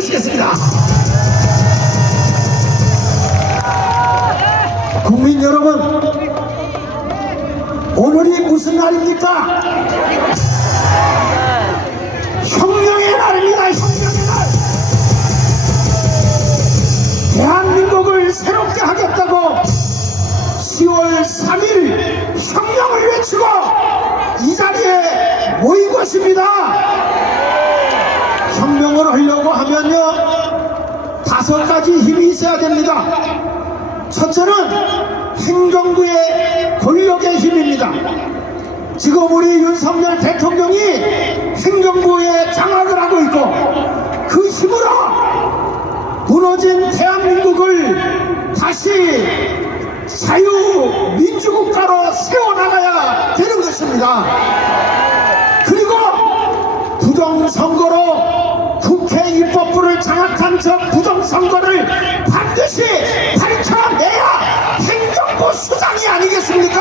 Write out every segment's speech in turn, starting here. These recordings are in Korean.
모시겠습니다. 국민 여러분, 오늘이 무슨 날입니까? 혁명의 날입니다. 혁명의 날. 대한민국을 새롭게 하겠다고 10월 3일 혁명을 외치고 이 자리에 모인 것입니다. 혁명을 하려고 하면요 다섯 가지 힘이 있어야 됩니다. 첫째는 행정부의 권력의 힘입니다. 지금 우리 윤석열 대통령이 행정부에 장악을 하고 있고 그 힘으로 무너진 대한민국을 다시 자유민주국가로 세워나가야 되는 것입니다. 그리고 부정선거로 장악한 저 부정선거를 반드시 밝혀내야 행정부 수장이 아니겠습니까?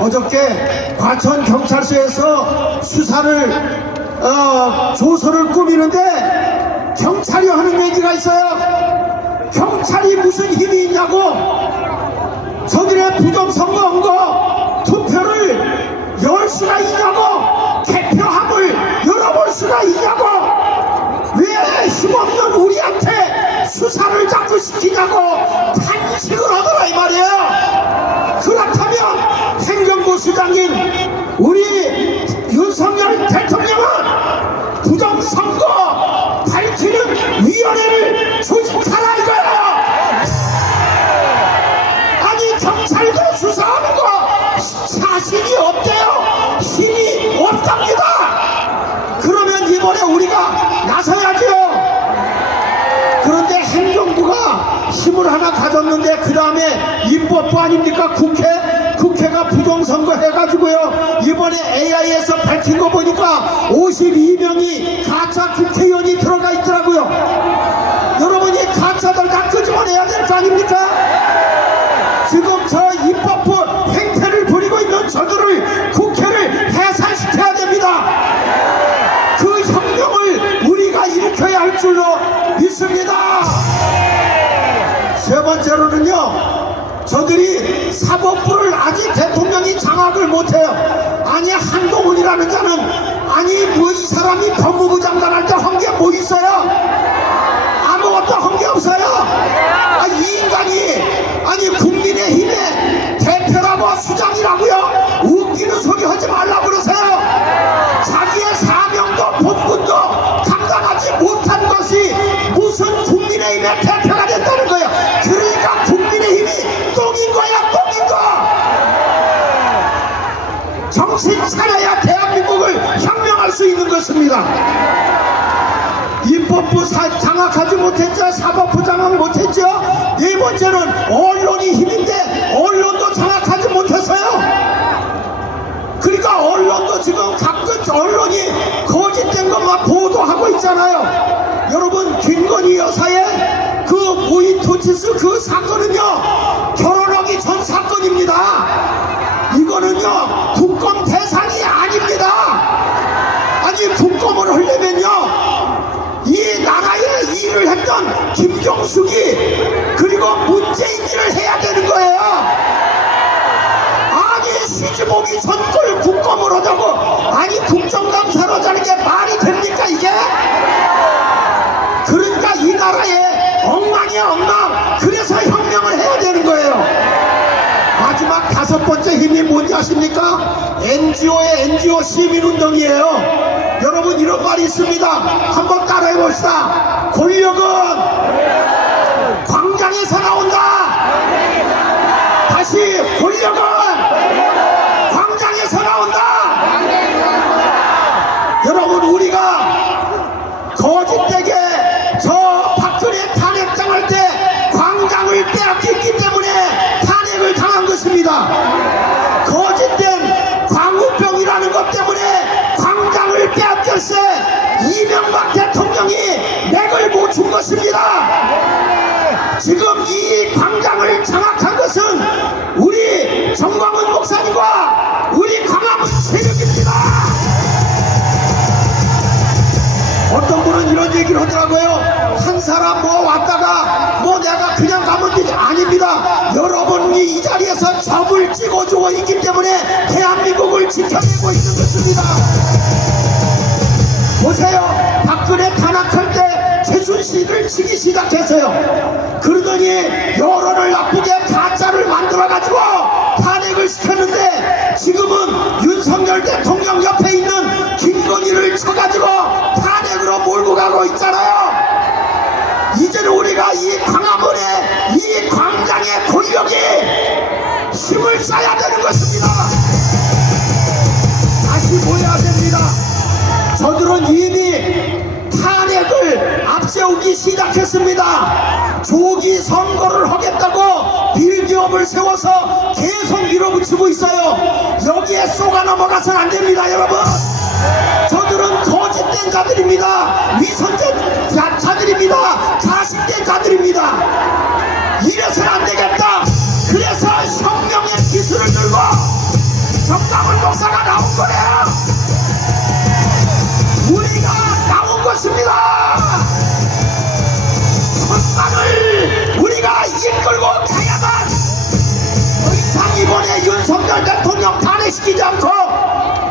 어저께 과천 경찰서에서 수사를 어, 조서를 꾸미는데 경찰이 하는 얘기가 있어요. 경찰이 무슨 힘이 있냐고 저들의 부정선거한 거 투표를 열 수가 있냐고 개표함을 열어볼 수가 있냐고 왜 힘없는 우리한테 수사를 자꾸 시키냐고 탄식을 하더라 이 말이에요. 그렇다면 행정부 수장인 우리 윤석열 대통령은 부정선거 밝히는 위원회를 조직하라 이거예요. 아니 경찰도 수사하는 거 자신이 없대요. 힘이 없답니다. 그러면 이번에 우리가 힘을 하나 가졌는데 그 다음에 입법부 아닙니까? 국회? 국회가 부정선거 해가지고요. 이번에 AI에서 밝힌 거 보니까 52명이 가짜 국회의원이 들어가 있더라고요. 여러분이 가짜들 다 끄집어내야 될 거 아닙니까? 지금 저 입법부 행태를 부리고 있는 저들을 국회를 해산시켜야 됩니다. 그 혁명을 우리가 일으켜야 할 줄로 믿습니다. 세 번째로는요, 저들이 사법부를 아직 대통령이 장악을 못해요. 아니, 한동훈이라는 자는, 아니, 뭐 이 사람이 법무부 장관 할 때 한 게 뭐 있어요? 아무것도 한 게 없어요. 아, 이 인간이 아니 국민의힘의 차려야 대한민국을 혁명할 수 있는 것입니다. 입법부 사- 장악하지 못했죠. 사법부 장악 못했죠. 네 번째는 언론이 힘인데 언론도 장악하지 못했어요. 그러니까 언론도 지금 가끔 언론이 거짓된 것만 보도하고 있잖아요. 여러분 김건희 여사의 그 모이토치스 그 사건은요 결혼하기 전 사건입니다. 이거는요 국검 대상이 아닙니다. 아니 국검을 하려면요 이 나라에 일을 했던 김종숙이 그리고 문재인이를 해야 되는 거예요. 아니 시주목이 전골 국검을 하자고 아니 국정감사를 하자는 게 말이 됩니까 이게? 그러니까 이 나라에 엉망이야 엉망 그래서 혁명을 해야 되는 거예요. 마지막 다섯 번째 힘이 뭔지 아십니까? NGO의 NGO 시민운동이에요. 여러분 이런 말이 있습니다. 한번 따라해 봅시다. 권력은 광장에서 나온다. 다시 권력은 광장에서 나온다. 여러분 우리 지금 이 광장을 장악한 것은 우리 정광훈 목사님과 우리 광화문 세력입니다. 어떤 분은 이런 얘기를 하더라고요. 한 사람 뭐 왔다가 뭐 내가 그냥 가면 되지. 아닙니다. 여러분이 이 자리에서 적을 찍어주고 있기 때문에 대한민국을 지켜내고 있는 것입니다. 보세요. 박근혜 탄압할 때 최순실을 치기 시작했어요. 그러더니 여론을 나쁘게 가짜를 만들어가지고 탄핵을 시켰는데 지금은 윤석열 대통령 옆에 있는 김건희를 쳐가지고 탄핵으로 몰고 가고 있잖아요. 이제는 우리가 이 광화문에 이 광장의 권력이 힘을 써야 되는 것입니다. 다시 모여야 됩니다. 저들은 이미 앞세우기 시작했습니다. 조기 선거를 하겠다고 빌기업을 세워서 계속 밀어붙이고 있어요. 여기에 쏘가 넘어가서는 안 됩니다, 여러분. 저들은 거짓된 자들입니다. 위선된 자, 자들입니다. 가식된 자들입니다. 이래서는 안 되겠다. 그래서 혁명의 기술을 들고 정강훈 목사가 나온 거예요. 윤석열 대통령 탄핵시키지 않고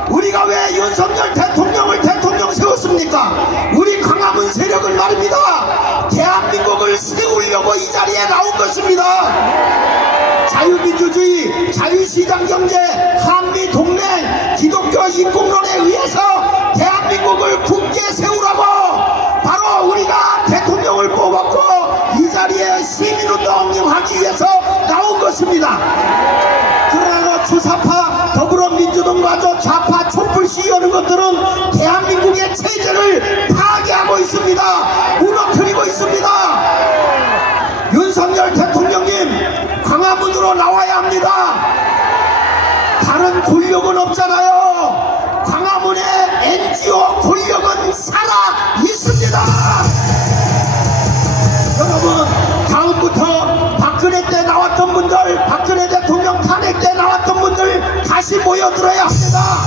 우리가 왜 윤석열 대통령을 대통령 세웠습니까? 우리 광화문 세력은 말입니다. 대한민국을 세우려고 이 자리에 나온 것입니다. 자유민주주의, 자유시장 경제, 한미 동맹, 기독교 입국론에 의해서 나와야 합니다. 다른 권력은 없잖아요. 광화문의 NGO 권력은 살아 있습니다. 여러분 다음부터 박근혜 때 나왔던 분들 박근혜 대통령 탄핵 때 나왔던 분들 다시 모여들어야 합니다.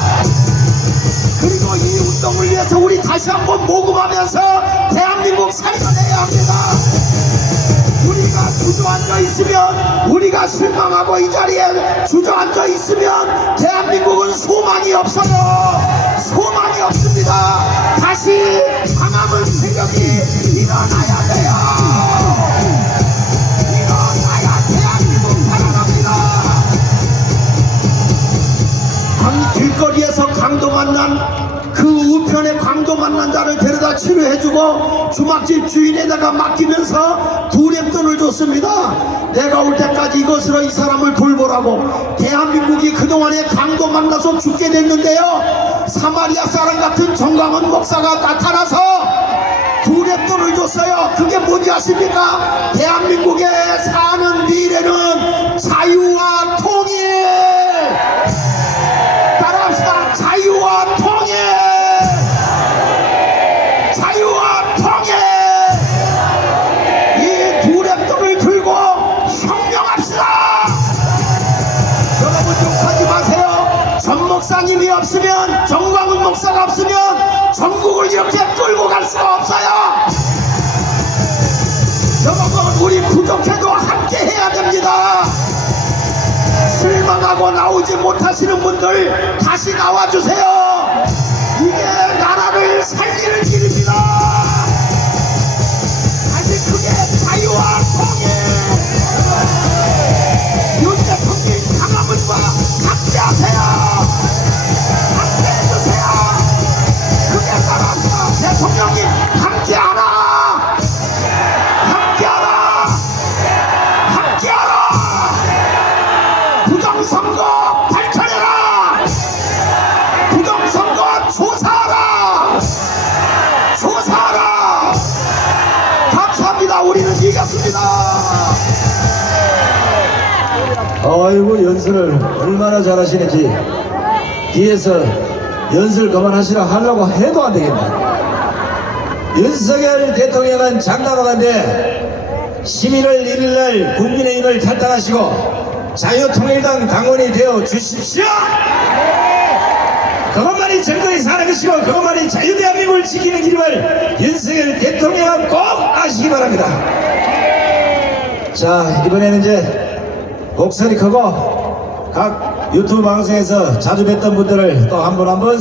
그리고 이 운동을 위해서 우리 다시 한번 모금하면서 대한민국 살려내야 합니다. 주저앉아 있으면 우리가 실망하고 이 자리에 주저앉아 있으면 대한민국은 소망이 없어요. 소망이 없습니다. 다시 강함은 세력이 일어나야 돼요. 일어나야 대한민국 살아납니다. 강 길거리에서 강도 만난 그 우편에 강도 만난 자를 데려다 치료해주고 주막집 주인에다가 맡기면서 두 랩돈을 줬습니다. 내가 올 때까지 이것으로 이 사람을 돌보라고 대한민국이 그동안에 강도 만나서 죽게 됐는데요. 사마리아 사람 같은 정강원 목사가 나타나서 두 랩돈을 줬어요. 그게 뭔지 아십니까? 대한민국에 사는 없으면 정광훈 목사가 없으면 전국을 이렇게 끌고 갈 수가 없어요. 여러분 우리 부족해도 함께 해야 됩니다. 실망하고 나오지 못하시는 분들 다시 나와주세요. 아이고 연습을 얼마나 잘하시는지 뒤에서 연습을 그만하시라 하려고 해도 안 되겠네. 윤석열 대통령은 장담하는데 11월 1일날 국민의힘을 탈당하시고 자유통일당 당원이 되어 주십시오. 네. 그것만이 정권이 사는 것이고 그것만이 자유대한민국을 지키는 길임을 윤석열 대통령은 꼭 아시기 바랍니다. 자 이번에는 이제 목소리 크고 각 유튜브 방송에서 자주 뵀던 분들을 또 한 분 한분